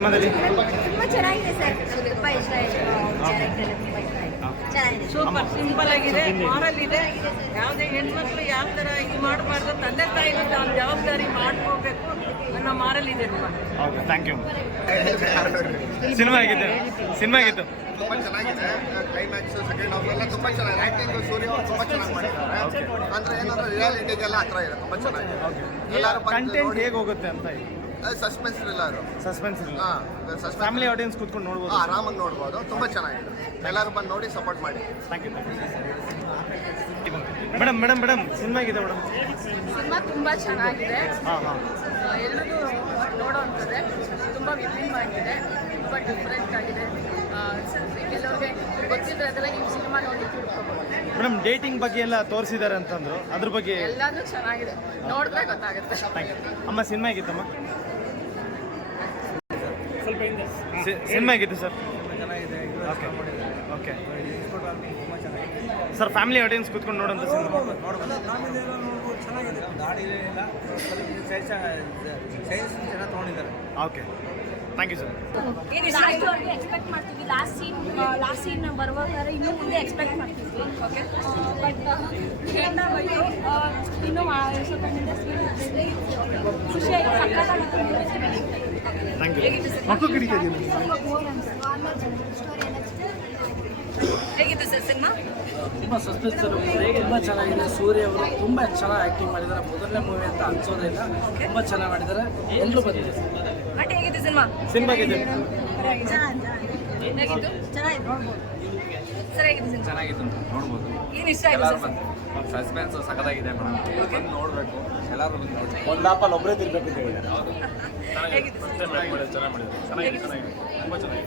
ಸಿನಿಮಾದಲ್ಲಿ ತುಂಬ ಚೆನ್ನಾಗಿದೆ ಸರ್. ತುಂಬ ಇಷ್ಟ ಆಯಿತು. ಕ್ಯಾರೆಕ್ಟರ್ ಎಲ್ಲ ತುಂಬ ಇಷ್ಟ ಆಯಿತು. ಚೆನ್ನಾಗಿದೆ. ಸೂಪರ್ ಸಿಂಪಲ್ ಆಗಿದೆ ಮಾರಲ್ ಇದೆ. ಯಾವುದೇ ಹೆಣ್ಮಕ್ಳು ಯಾವ ತರ ಇದು ಮಾಡಬಾರ್ದು ತಂದೆ ತಾಯಿ ಒಂದು ಜವಾಬ್ದಾರಿ ಮಾಡ್ಕೋಬೇಕು ಅನ್ನೋ ಮಾರಲ್ ಇದೆ ಥ್ಯಾಂಕ್ ಯು ಸಿನಿಮಾ ಆಗಿತ್ತು ಸಿನಿಮಾ ಆಗಿತ್ತು ತುಂಬ ಚೆನ್ನಾಗಿದೆ. ಕ್ಲೈಮ್ಯಾಕ್ಸ್ ಸೆಕೆಂಡ್ ಹಾಫ್ ಎಲ್ಲ ತುಂಬ ಚೆನ್ನಾಗಿದೆ. ಆ್ಯಕ್ಟಿಂಗ್ ಸೂರ್ಯ ತುಂಬ ಚೆನ್ನಾಗಿ ಮಾಡಿದ್ದಾರೆ. ಅಂದ್ರೆ ಏನಂದ್ರೆ ರಿಯಾಲಿಟಿಗೆಲ್ಲ ಹತ್ರ ಇದೆ. ತುಂಬಾ ಚೆನ್ನಾಗಿದೆ. ಎಲ್ಲರೂ ಕಂಟೆಂಟ್ ಹೇಗೆ ಹೋಗುತ್ತೆ ಅಂತ ಸಸ್ಪೆನ್ಸ್ ಥ್ರಿಲ್ಲರ್ ಸಸ್ಪೆನ್ಸ್ ಇಲ್ಲ ಫ್ಯಾಮಿಲಿ ಆಡಿಯನ್ಸ್ ಕೂತ್ಕೊಂಡು ನೋಡ್ಬೋದು. ಆರಾಮಾಗಿ ನೋಡ್ಬೋದು. ತುಂಬ ಚೆನ್ನಾಗಿದೆ. ಎಲ್ಲರೂ ಬಂದು ನೋಡಿ ಸಪೋರ್ಟ್ ಮಾಡಿ. Thank you madam madam madam cinema ಇದೆ ಮೇಡಮ್ ಸಿನಿಮಾ ತುಂಬ ಚೆನ್ನಾಗಿದೆ. ಹಾಂ ಹಾಂ. ಎಲ್ರಿಗೂ ನೋಡೋವಂಥದ್ದೇ ತುಂಬ ವಿಭಿನ್ನವಾಗಿದೆ ತುಂಬ ಡಿಫ್ರೆಂಟ್ ಆಗಿದೆ. ಆ, ಸ್ವಲ್ಪ ಕೆಲವ್ರಿಗೆ ಗೊತ್ತಿದ್ರೆ ಅದೆಲ್ಲ ನೀವು ಸಿನಿಮಾ ನೋಡಿ ತಿಳ್ಕೊಬೋದು. ಮೇಡಮ್ ಡೇಟಿಂಗ್ ಬಗ್ಗೆ ಎಲ್ಲ ತೋರಿಸಿದ್ದಾರೆ ಅಂತಂದ್ರು. ಅದ್ರ ಬಗ್ಗೆ ಎಲ್ಲಾನು ಚೆನ್ನಾಗಿದೆ. ನೋಡಿದ್ರೆ ಗೊತ್ತಾಗುತ್ತೆ. ಅಮ್ಮ ಸಿನಿಮಾ ಹೇಗಿತ್ತಮ್ಮ? ಸಿ- ಸಿನಿಮಾ ಹೇಗಿತ್ತು sir? Okay. Sir family audience ಕೂತ್ಕೊಂಡು ನೋಡೋಂಥ ಸಿನಿಮಾ. ಚೆನ್ನಾಗಿದೆ. ದಾಡಿ ತೊಗೊಂಡಿದ್ದಾರೆ. Okay. Thank you sir expect ಮಾಡ್ತೀವಿ ಲಾಸ್ಟ್ ಸೀನ್ ಲಾಸ್ಟ್ ಸೀನ್ ಬರ್ಬೇಕಾದ್ರೆ ಇನ್ನೂ ಮುಂದೆ ಎಕ್ಸ್ಪೆಕ್ಟ್ ಮಾಡ್ತಿದ್ವಿ. ಓಕೆ ಬಟ್ ಬಂದು ಇನ್ನೂ ಸ್ವಲ್ಪ ಖುಷಿಯಾಗಿ ಸಕ್ಕತ್ತಾಗಿತ್ತು ಥ್ಯಾಂಕ್ ಯು ಮಕ್ಕಳು ಕಿಡಿಕಿದ್ದೀವಿ ಹೇಗಿತ್ತು ಸರ್? ಸಿನಿಮಾ? ತುಂಬ ಸಸ್ಪೆನ್ಸ್ ತುಂಬ ಚೆನ್ನಾಗಿದೆ. ಸೂರ್ಯ ಅವರು ತುಂಬ ಚೆನ್ನಾಗಿ ಆ್ಯಕ್ಟಿಂಗ್ ಮಾಡಿದ್ದಾರೆ. ಮೊದಲನೇ ಮೂವಿ ಅಂತ ಅನ್ಸೋದಿಲ್ಲ ತುಂಬ ಚೆನ್ನಾಗಿ ಮಾಡಿದ್ದಾರೆ. ಎಲ್ಲರೂ ಬಂದಿದೆ ಆಂಟಿ ಹೇಗಿತ್ತು ಸಿನಿಮಾ? ಸಿನಿಮಾ ಹೇಗಿತ್ತು? ಚೆನ್ನಾಗಿದೆ. ನೋಡ್ಬೋದು. ಸರ್ ಹೇಗಿತ್ತು ಸಿನಿಮಾ? ಚೆನ್ನಾಗಿತ್ತು ನೋಡ್ಬೋದು. ಏನು ಇಷ್ಟ ಆಯಿತು ಸರ್? ಸಸ್ಪೆನ್ಸ್ ಸಖತ್ತಾಗಿದೆ ಮೇಡಮ್ ನೋಡ್ಬೇಕು. ಎಲ್ಲರೂ ಬಂದು ಆಪಲ್ ಒಬ್ಬರೇ ತಿರ್ಬೇಕು ಅಂತ ಹೇಳಿದ್ದಾರೆ ಹೇಗಿತ್ತು ಸರ್ ಚೆನ್ನಾಗಿ ಮಾಡಿದ್ರು ಚೆನ್ನಾಗಿ ಮಾಡಿದ್ರು ಚೆನ್ನಾಗಿದೆ ಚೆನ್ನಾಗಿದೆ ತುಂಬ ಚೆನ್ನಾಗಿದೆ